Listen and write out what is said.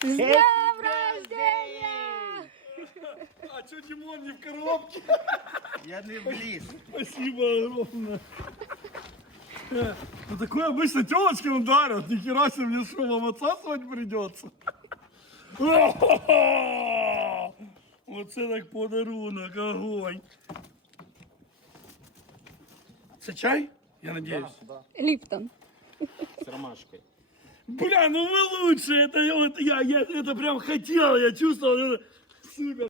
С днем рождения! А чё Димон не в коробке? Я не вліз. Спасибо огромное. Ну такое обычно телочкам дарят. Ни хера себе, мне что, вам отсасывать придется? Оце так подарунок, огонь. Це чай? Я надеюсь. Липтон. З ромашкою. Бля, ну вы лучше, это, вот, я это прям хотел, я чувствовал, это супер.